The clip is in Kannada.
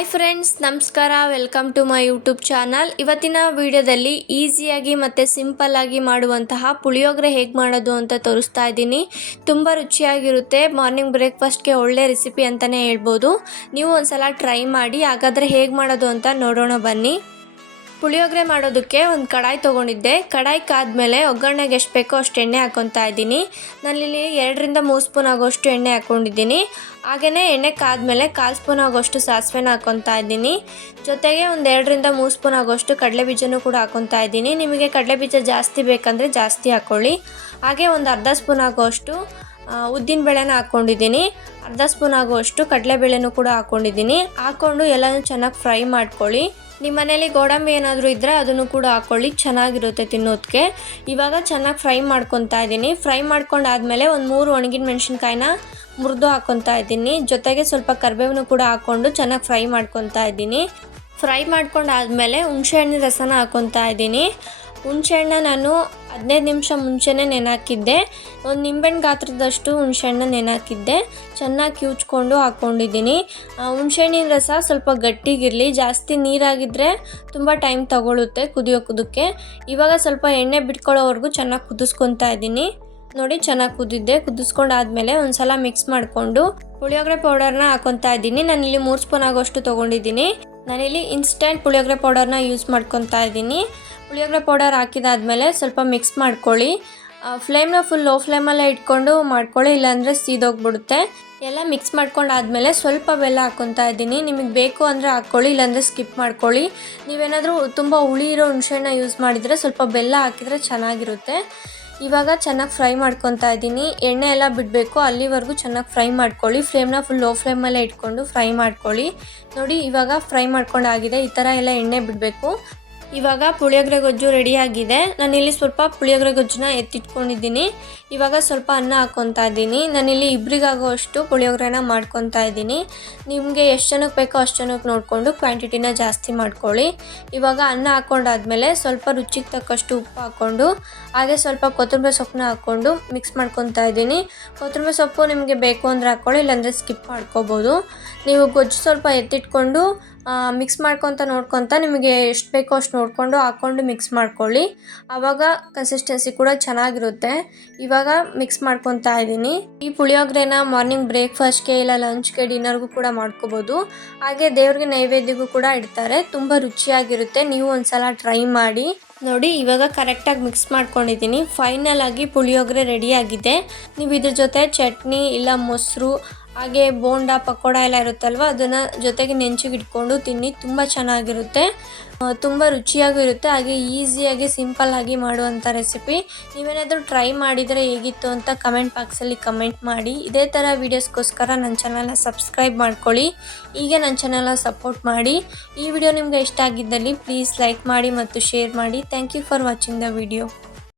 ಹಾಯ್ ಫ್ರೆಂಡ್ಸ್, ನಮಸ್ಕಾರ. Welcome to my YouTube channel. ಇವತ್ತಿನ ವಿಡಿಯೋದಲ್ಲಿ ಈಸಿಯಾಗಿ ಮತ್ತು ಸಿಂಪಲ್ಲಾಗಿ ಮಾಡುವಂತಹ ಪುಳಿಯೋಗರೆ ಹೇಗೆ ಮಾಡೋದು ಅಂತ ತೋರಿಸ್ತಾ ಇದ್ದೀನಿ. ತುಂಬ ರುಚಿಯಾಗಿರುತ್ತೆ. ಮಾರ್ನಿಂಗ್ ಬ್ರೇಕ್ಫಾಸ್ಟ್ಗೆ ಒಳ್ಳೆ ರೆಸಿಪಿ ಅಂತಲೇ ಹೇಳ್ಬೋದು. ನೀವು ಒಂದ್ಸಲ ಟ್ರೈ ಮಾಡಿ. ಹಾಗಾದರೆ ಹೇಗೆ ಮಾಡೋದು ಅಂತ ನೋಡೋಣ ಬನ್ನಿ. ಪುಳಿಯೋಗರೆ ಮಾಡೋದಕ್ಕೆ ಒಂದು ಕಡಾಯಿ ತೊಗೊಂಡಿದ್ದೆ. ಕಡಾಯಿ ಕಾದ್ಮೇಲೆ ಒಗ್ಗರಣೆಗೆ ಎಷ್ಟು ಬೇಕೋ ಅಷ್ಟು ಎಣ್ಣೆ ಹಾಕ್ಕೊತಾ ಇದ್ದೀನಿ. ನಾನಿಲ್ಲಿ 2-3 ಸ್ಪೂನ್ ಆಗೋಷ್ಟು ಎಣ್ಣೆ ಹಾಕ್ಕೊಂಡಿದ್ದೀನಿ. ಹಾಗೆಯೇ ಎಣ್ಣೆ ಕಾದ್ಮೇಲೆ 1/4 ಸ್ಪೂನ್ ಆಗೋಷ್ಟು ಸಾಸಿವೆನ ಹಾಕ್ಕೊತಾ ಇದ್ದೀನಿ. ಜೊತೆಗೆ ಒಂದು 2-3 ಸ್ಪೂನ್ ಆಗೋಷ್ಟು ಕಡಲೆಬೀಜನೂ ಕೂಡ ಹಾಕ್ಕೊತಾ ಇದ್ದೀನಿ. ನಿಮಗೆ ಕಡಲೆಬೀಜ ಜಾಸ್ತಿ ಬೇಕಂದರೆ ಜಾಸ್ತಿ ಹಾಕ್ಕೊಳ್ಳಿ. ಹಾಗೆ ಒಂದು ಅರ್ಧ ಸ್ಪೂನ್ ಆಗೋಷ್ಟು ಉದ್ದಿನ ಬೇಳೆನ ಹಾಕ್ಕೊಂಡಿದ್ದೀನಿ. ಅರ್ಧ ಸ್ಪೂನ್ ಆಗುವಷ್ಟು ಕಡಲೆಬೇಳೆನೂ ಕೂಡ ಹಾಕ್ಕೊಂಡಿದ್ದೀನಿ. ಹಾಕ್ಕೊಂಡು ಎಲ್ಲನೂ ಚೆನ್ನಾಗಿ ಫ್ರೈ ಮಾಡ್ಕೊಳ್ಳಿ. ನಿಮ್ಮ ಮನೇಲಿ ಗೋಡಂಬಿ ಏನಾದರೂ ಇದ್ದರೆ ಅದನ್ನು ಕೂಡ ಹಾಕ್ಕೊಳ್ಳಿ, ಚೆನ್ನಾಗಿರುತ್ತೆ ತಿನ್ನೋದಕ್ಕೆ. ಇವಾಗ ಚೆನ್ನಾಗಿ ಫ್ರೈ ಮಾಡ್ಕೊತಾ ಇದ್ದೀನಿ. ಫ್ರೈ ಮಾಡ್ಕೊಂಡಾದಮೇಲೆ ಒಂದು 3 ಒಣಗಿನ ಮೆಣಸಿನ್ಕಾಯಿನ ಮುರಿದು ಹಾಕ್ಕೊತಾ ಇದ್ದೀನಿ. ಜೊತೆಗೆ ಸ್ವಲ್ಪ ಕರಿಬೇವನ್ನು ಕೂಡ ಹಾಕ್ಕೊಂಡು ಚೆನ್ನಾಗಿ ಫ್ರೈ ಮಾಡ್ಕೊತಾ ಇದ್ದೀನಿ. ಫ್ರೈ ಮಾಡ್ಕೊಂಡಾದಮೇಲೆ ಹುಣಸೆಹಣ್ಣಿನ ರಸನ ಹಾಕ್ಕೊತಾ ಇದ್ದೀನಿ. ಹುಣಸೆಹಣ್ಣ ನಾನು 15 ನಿಮಿಷ ಮುಂಚೆನೇ ನೆನೆಹಾಕಿದ್ದೆ. ಒಂದು ನಿಂಬೆಹಣ್ಣು ಗಾತ್ರದಷ್ಟು ಹುಣಸೆಹಣ್ಣ ನೆನೆಹಾಕಿದ್ದೆ. ಚೆನ್ನಾಗಿ ಕಿವುಚ್ಕೊಂಡು ಹಾಕ್ಕೊಂಡಿದ್ದೀನಿ. ಹುಣಸೆಹಣ್ಣಿನ ರಸ ಸ್ವಲ್ಪ ಗಟ್ಟಿಗಿರಲಿ, ಜಾಸ್ತಿ ನೀರಾಗಿದ್ದರೆ ತುಂಬ ಟೈಮ್ ತಗೊಳ್ಳುತ್ತೆ ಕುದಿಯೋದಕ್ಕೆ. ಇವಾಗ ಸ್ವಲ್ಪ ಎಣ್ಣೆ ಬಿಟ್ಕೊಳ್ಳೋವರೆಗೂ ಚೆನ್ನಾಗಿ ಕುದಿಸ್ಕೊತಾ ಇದ್ದೀನಿ. ನೋಡಿ, ಚೆನ್ನಾಗಿ ಕುದಿದ್ದೆ. ಕುದಿಸ್ಕೊಂಡಾದ್ಮೇಲೆ ಒಂದು ಸಲ ಮಿಕ್ಸ್ ಮಾಡಿಕೊಂಡು ಪುಳಿಯೋಗರೆ ಪೌಡರ್ನ ಹಾಕ್ಕೊತಾ ಇದ್ದೀನಿ. ನಾನಿಲ್ಲಿ 3 ಸ್ಪೂನ್ ಆಗೋಷ್ಟು ತೊಗೊಂಡಿದ್ದೀನಿ. ನಾನಿಲ್ಲಿ ಇನ್ಸ್ಟೆಂಟ್ ಪುಳಿಯೋಗರೆ ಪೌಡರ್ನ ಯೂಸ್ ಮಾಡ್ಕೊತಾ ಇದ್ದೀನಿ. ಪುಳಿಯೋಗರೆ ಪೌಡರ್ ಹಾಕಿದಾದ್ಮೇಲೆ ಸ್ವಲ್ಪ ಮಿಕ್ಸ್ ಮಾಡ್ಕೊಳ್ಳಿ. ಫ್ಲೇಮ್ನ ಫುಲ್ ಲೋ ಫ್ಲೇಮಲ್ಲೇ ಇಟ್ಕೊಂಡು ಮಾಡ್ಕೊಳ್ಳಿ, ಇಲ್ಲಾಂದರೆ ಸೀದೋಗ್ಬಿಡುತ್ತೆ. ಎಲ್ಲ ಮಿಕ್ಸ್ ಮಾಡ್ಕೊಂಡಾದ್ಮೇಲೆ ಸ್ವಲ್ಪ ಬೆಲ್ಲ ಹಾಕ್ಕೊತಾ ಇದ್ದೀನಿ. ನಿಮಗೆ ಬೇಕು ಅಂದರೆ ಹಾಕ್ಕೊಳ್ಳಿ, ಇಲ್ಲಾಂದರೆ ಸ್ಕಿಪ್ ಮಾಡ್ಕೊಳ್ಳಿ. ನೀವೇನಾದರೂ ತುಂಬ ಹುಳಿ ಇರೋ ಹುಣಸೆಹಣ್ಣ ಯೂಸ್ ಮಾಡಿದರೆ ಸ್ವಲ್ಪ ಬೆಲ್ಲ ಹಾಕಿದರೆ ಚೆನ್ನಾಗಿರುತ್ತೆ. ಇವಾಗ ಚೆನ್ನಾಗಿ ಫ್ರೈ ಮಾಡ್ಕೊತಾ ಇದ್ದೀನಿ. ಎಣ್ಣೆ ಎಲ್ಲ ಬಿಡಬೇಕು, ಅಲ್ಲಿವರೆಗೂ ಚೆನ್ನಾಗಿ ಫ್ರೈ ಮಾಡ್ಕೊಳ್ಳಿ. ಫ್ಲೇಮ್ನ ಫುಲ್ ಲೋ ಫ್ಲೇಮಲ್ಲೇ ಇಟ್ಕೊಂಡು ಫ್ರೈ ಮಾಡ್ಕೊಳ್ಳಿ. ನೋಡಿ, ಇವಾಗ ಫ್ರೈ ಮಾಡ್ಕೊಂಡಾಗಿದೆ. ಈ ಥರ ಎಲ್ಲ ಎಣ್ಣೆ ಬಿಡಬೇಕು. ಇವಾಗ ಪುಳಿಯೋಗರೆ ಗೊಜ್ಜು ರೆಡಿಯಾಗಿದೆ. ನಾನಿಲ್ಲಿ ಸ್ವಲ್ಪ ಪುಳಿಯೋಗರೆ ಗೊಜ್ಜನ್ನ ಎತ್ತಿಟ್ಕೊಂಡಿದ್ದೀನಿ. ಇವಾಗ ಸ್ವಲ್ಪ ಅನ್ನ ಹಾಕ್ಕೊತಾ ಇದ್ದೀನಿ. ನಾನಿಲ್ಲಿ ಇಬ್ಬರಿಗಾಗೋಷ್ಟು ಪುಳಿಯೋಗರೆನ ಮಾಡ್ಕೊತಾ ಇದ್ದೀನಿ. ನಿಮಗೆ ಎಷ್ಟು ಜನಕ್ಕೆ ಬೇಕೋ ಅಷ್ಟು ಜನಕ್ಕೆ ನೋಡಿಕೊಂಡು ಕ್ವಾಂಟಿಟಿನ ಜಾಸ್ತಿ ಮಾಡ್ಕೊಳ್ಳಿ. ಇವಾಗ ಅನ್ನ ಹಾಕ್ಕೊಂಡಾದ್ಮೇಲೆ ಸ್ವಲ್ಪ ರುಚಿಗೆ ತಕ್ಕಷ್ಟು ಉಪ್ಪು ಹಾಕ್ಕೊಂಡು ಹಾಗೆ ಸ್ವಲ್ಪ ಕೊತ್ತಂಬರಿ ಸೊಪ್ಪನ್ನ ಹಾಕ್ಕೊಂಡು ಮಿಕ್ಸ್ ಮಾಡ್ಕೊತಾ ಇದ್ದೀನಿ. ಕೊತ್ತಂಬರಿ ಸೊಪ್ಪು ನಿಮಗೆ ಬೇಕು ಅಂದರೆ ಹಾಕ್ಕೊಳ್ಳಿ, ಇಲ್ಲಾಂದರೆ ಸ್ಕಿಪ್ ಮಾಡ್ಕೋಬೋದು. ನೀವು ಗೊಜ್ಜು ಸ್ವಲ್ಪ ಎತ್ತಿಟ್ಕೊಂಡು ಮಿಕ್ಸ್ ಮಾಡ್ಕೊತ ನೋಡ್ಕೊತ ನಿಮಗೆ ಎಷ್ಟು ಬೇಕೋ ಅಷ್ಟು ನೋಡಿಕೊಂಡು ಹಾಕ್ಕೊಂಡು ಮಿಕ್ಸ್ ಮಾಡ್ಕೊಳ್ಳಿ. ಆವಾಗ ಕನ್ಸಿಸ್ಟೆನ್ಸಿ ಕೂಡ ಚೆನ್ನಾಗಿರುತ್ತೆ. ಇವಾಗ ಮಿಕ್ಸ್ ಮಾಡ್ಕೊತಾ ಇದ್ದೀನಿ. ಈ ಪುಳಿಯೋಗರೆನ ಮಾರ್ನಿಂಗ್ ಬ್ರೇಕ್ಫಾಸ್ಟ್ಗೆ ಇಲ್ಲ ಲಂಚ್ಗೆ ಡಿನ್ನರ್ಗೂ ಕೂಡ ಮಾಡ್ಕೋಬೋದು. ಹಾಗೆ ದೇವ್ರಿಗೆ ನೈವೇದ್ಯಗೂ ಕೂಡ ಇಡ್ತಾರೆ. ತುಂಬ ರುಚಿಯಾಗಿರುತ್ತೆ. ನೀವು ಒಂದ್ಸಲ ಟ್ರೈ ಮಾಡಿ ನೋಡಿ. ಇವಾಗ ಕರೆಕ್ಟಾಗಿ ಮಿಕ್ಸ್ ಮಾಡ್ಕೊಂಡಿದ್ದೀನಿ. ಫೈನಲ್ ಆಗಿ ಪುಳಿಯೋಗರೆ ರೆಡಿಯಾಗಿದೆ. ನೀವು ಇದ್ರ ಜೊತೆ ಚಟ್ನಿ ಇಲ್ಲ ಮೊಸರು ಹಾಗೆ ಬೋಂಡ ಪಕೋಡ ಎಲ್ಲ ಇರುತ್ತಲ್ವ, ಅದನ್ನು ಜೊತೆಗೆ ನೆಂಚಿಗೆ ಇಟ್ಕೊಂಡು ತಿನ್ನಿ. ತುಂಬ ಚೆನ್ನಾಗಿರುತ್ತೆ, ತುಂಬ ರುಚಿಯಾಗಿರುತ್ತೆ. ಹಾಗೆ ಈಸಿಯಾಗಿ ಸಿಂಪಲ್ಲಾಗಿ ಮಾಡುವಂಥ ರೆಸಿಪಿ. ನೀವೇನಾದರೂ ಟ್ರೈ ಮಾಡಿದರೆ ಹೇಗಿತ್ತು ಅಂತ ಕಮೆಂಟ್ ಬಾಕ್ಸಲ್ಲಿ ಕಮೆಂಟ್ ಮಾಡಿ. ಇದೇ ಥರ ವೀಡಿಯೋಸ್ಗೋಸ್ಕರ ನನ್ನ ಚಾನಲ್ನ ಸಬ್ಸ್ಕ್ರೈಬ್ ಮಾಡ್ಕೊಳ್ಳಿ. ಹೀಗೆ ನನ್ನ ಚಾನಲ್ನ ಸಪೋರ್ಟ್ ಮಾಡಿ. ಈ ವಿಡಿಯೋ ನಿಮಗೆ ಇಷ್ಟ ಆಗಿದ್ದಲ್ಲಿ ಪ್ಲೀಸ್ ಲೈಕ್ ಮಾಡಿ ಮತ್ತು ಶೇರ್ ಮಾಡಿ. Thank you for watching the video.